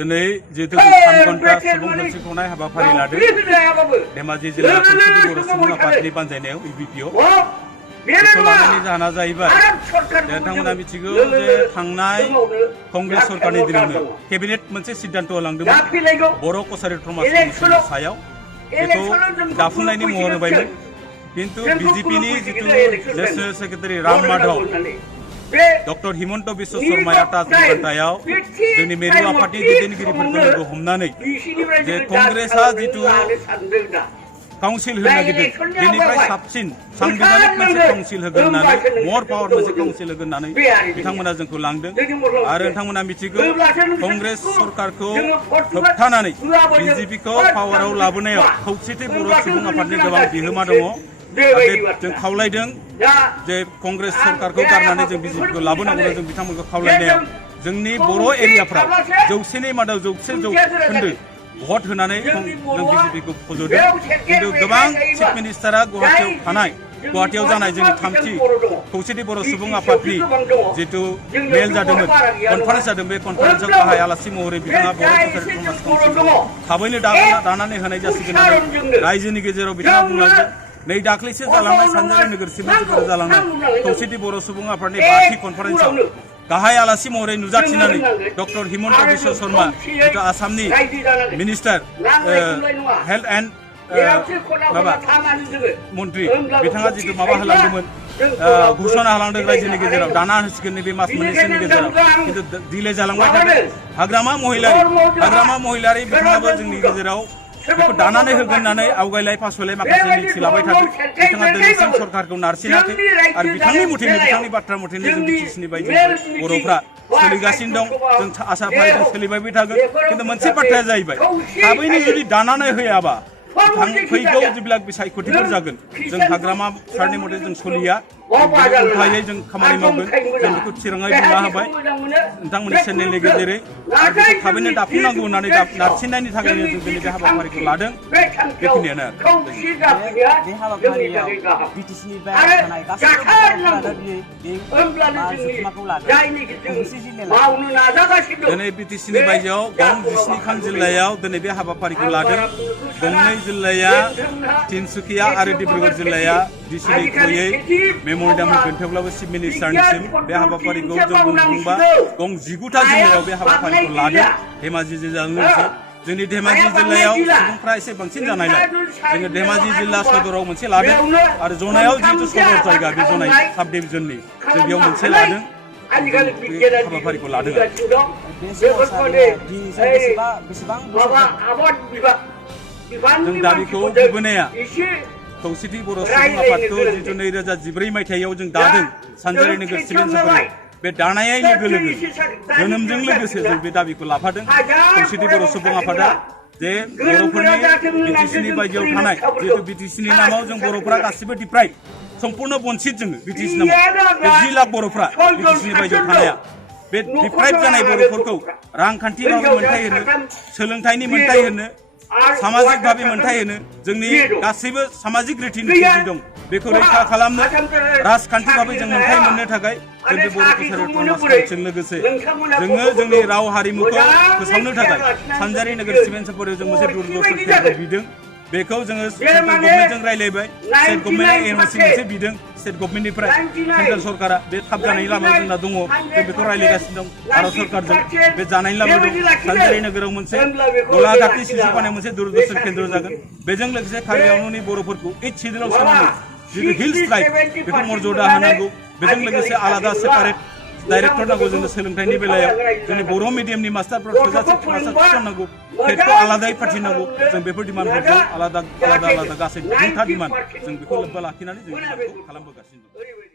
दिनै जिहेतु 3 घन्टा सुबुं सानस्रिखावनाय हाबाफारि लादों धेमाजि जिल्ला खौसेथि बर' सुबुं आफादनि बानजायनायाव इबिपिआव बेखौ लानायनि जाहोना जाहैबाय नोंथांमोना मिथिगौ जे थांनाय कंग्रेस सरकारनि दिनावनो केबिनेट मोनसे सिद्धान्त लांदोंमोन बर' कसारि समाज कमिसननि सायाव बेखौ जाफुंनायनि महर होबायमोन किन्तु बिजेपिनि जितु national secretary Ram Madhav doctor Himanta Biswa शर्माया ताजमहलयाव जोंनि मेरु आफादनि दैदेनगिरिफोरखौ हमनानै जे कंग्रेसआ जितु काउन्सिल होनो नागिरदों बेनिफ्राय साबसिन सांबिधानिक मोनसे काउन्सिल होगोन होननानै मर पावार मोनसे काउन्सिल होगोन होननानै बिथांमोना जोंखौ लांदों आरो नोंथांमोना मिथिगौ कंग्रेस सरकारखौ होबथानानै बिजेपिखौ पावाराव लाबोनायाव खौसेथि बर' सुबुं आफादनि गोबां बिहोमा दङ जों खावलायदों जे कंग्रेस सरकारखौ गारनानै जों बिजेपिखौ लाबोनांगौ जों बिथांमोनखौ खावलायनायाव जोंनि बर' एरियाफ्राव 100नि मादाव 100 जौखोन्दो भट होनानै जों बिजेपिखौ फज'दों किन्तु गोबां चिफ मिनिस्टारा गुवाहाटीयाव जानाय जोंनि 3थि खौसेथि बर' सुबुं आफादनि जितु मेल जादोंमोन कनफारेन्स जादों बे कनफारेन्सआव गाहाय आलासि महरै बिथाङा बर' कसारि समाज काउन्सिलखौ थाबैनो दानानै होनाय जासिगोन होननानै रायजोनि गेजेराव बिथाङा बुंलांदों नै दाख्लैसो जालांनाय सानजारि नोगोर सिमानफोराव जालांनाय खौसेथि बर' सुबुं आफादनि 5थि कनफारेन्सआव गाहाय आलासि महरै नुजाथिनानै डॉक्टर हिमंत बिश्व शर्मा जितु आसामनि मिनिस्टार हेल्थ एन्ड माबा मन्त्रि बिथाङा जितु माबा होलांदोंमोन घोषणा होलांदों रायजोनि गेजेराव दाना होसिगोन नैबे मास मोननैसोनि गेजेराव किन्तु दिले जालांबाय थादों हाग्रामा महिलारि बिथाङाबो जोंनि गेजेराव बेखौ दानानै होगोन होननानै आवगायलाय फासयलाय माखासे मिथिलाबाय थादों बिथाङा दिनैसिम सरकारखौ नारसिनाखै आरो बिथांनि मथेनो बिथांनि बाथ्रा मथेनो जों बिटिसिनि बायदि बर'फ्रा सोलिगासिनो दं जों आसा फारिजों सोलिबायबो थागोन किन्तु मोनसे बाथ्राया जाहैबाय थाबैनो जुदि दानानै होयाबा फैगौ जेब्ला सायख'थिफोर जागोन जों हाग्रामा सारनि मथे जों सोलिया उल्थायै जों खामानि मावगोन जों बेखौ थिराङै बुंना होबाय नोंथांमोननि चेनेलनि गेजेरै आरो बेखौ थाबैनो दाफुंनांगौ होननानै नारसिननायनि थाखायनो जों दिनै बे हाबाफारिखौ लादों बेखिनियानो बे हाबाफारियाव बिटिसिनि बाहेरायाव थानाय गासैबो जथुम्माखौ लादों दिनै बिटिसिनि बायजोआव गं 17खान जिल्लायाव दिनै बे हाबाफारिखौ लादों गंनै जिल्लाया तिनसुकिया आरो डिब्रुगड़ जिल्लाया डिसिनि थ्रुयै मेम'रेन्डाम होगोन थेवब्लाबो चिफ मिनिस्टारनिसिम बे हाबाफारिखौ जों बुंबा गं 19था जिल्लायाव बे हाबाफारिखौ लादों धेमाजि जिल्लाजों लोगोसे जोंनि धेमाजि जिल्लायाव सुबुंफ्रा एसे बांसिन जानायलाय जोङो धेमाजि जिल्ला सदराव मोनसे लादों आरो जनायाव जिहेतु सदर जायगा बे जनाय साब डिभिजननि जों बेयाव मोनसे लादों हाबाफारिखौ लादों जों दाबिखौ बुंबोनाया खौसेथि बर' सुबुं आफादखौ जितु 2014 मायथाइयाव जों दादों सानजारि नोगोर सिमेन्ट बे दानाय लोगो लोगो जोनोमजों लोगोसे जों बे दाबिखौ लाफादों खौसेथि बर' सुबुं आफादा जे बर'फोरनि बिटिसिनि बायजोआव थानाय जितु बिटिसिनि नामाव जों बर'फोरा गासिबो डिप्राइभ सम्पूर्ण बन्चित जोङो बिटिसि नामाव बे 10 लाख बर'फ्रा बिटिसिनि बायजोआव थानाया बे डिप्राइभ जानाय बर'फोरखौ रांखान्थि मोनथाय होनो सोलोंथाइनि मोनथाय होनो सामाजिक भाबे मोनथाय होनो जोंनि गासैबो सामाजिक रीति-नीति दं बेखौ रैखा खालामनो राजखान्थि भाबे जों मोनथाय मोननो थाखाय जों बे बर' कसारि समाज काउन्सिलजों लोगोसे जोङो जोंनि राव हारिमुखौ फोसावनो थाखाय सानजारि नोगोर सिमेन्टफोराव जों मोनसे दूरदर्शन केन्द्र बिदों बेखौ जोङो सेन्ट्रेल गभर्नमेन्टजों रायलायबाय स्टेट गभर्नमेन्टआ एनअसि मोनसे बिदों स्टेट गभर्नमेन्टनिफ्राय सेन्ट्रेल सरकारा बे थाब जानायनि लामायाव जोंना दङ जों बेखौ रायलायगासिनो दं भारत सरकारजों बे जानायनि लामायाव दं सानजारि नोगोराव मोनसे गलाघाटनि सिसिपानायाव मोनसे दूरदर्शन केन्द्र जागोन बेजों लोगोसे कार्बि आंलंनि बर'फोरखौ 8 सिजोनाव सोनानै जितु हिल्स ट्राइब बेखौ मर्यादा होनांगौ बेजों लोगोसे आलादा सेपारेट डाइरेक्टर नांगौ जोंनो सोलोंथाइनि बेलायाव जोंनि बर' मिडियामनि मास्टारफोर थोजासे मास्टार थिसननांगौ टेटखौ आलादायै फाथिनांगौ जों बेफोर डिमान्डफोरखौ आलादा गासै 9था डिमान्ड जों बेखौ लोब्बा लाखिनानै जों डिमान्डखौ खालामबोगासिनो दं।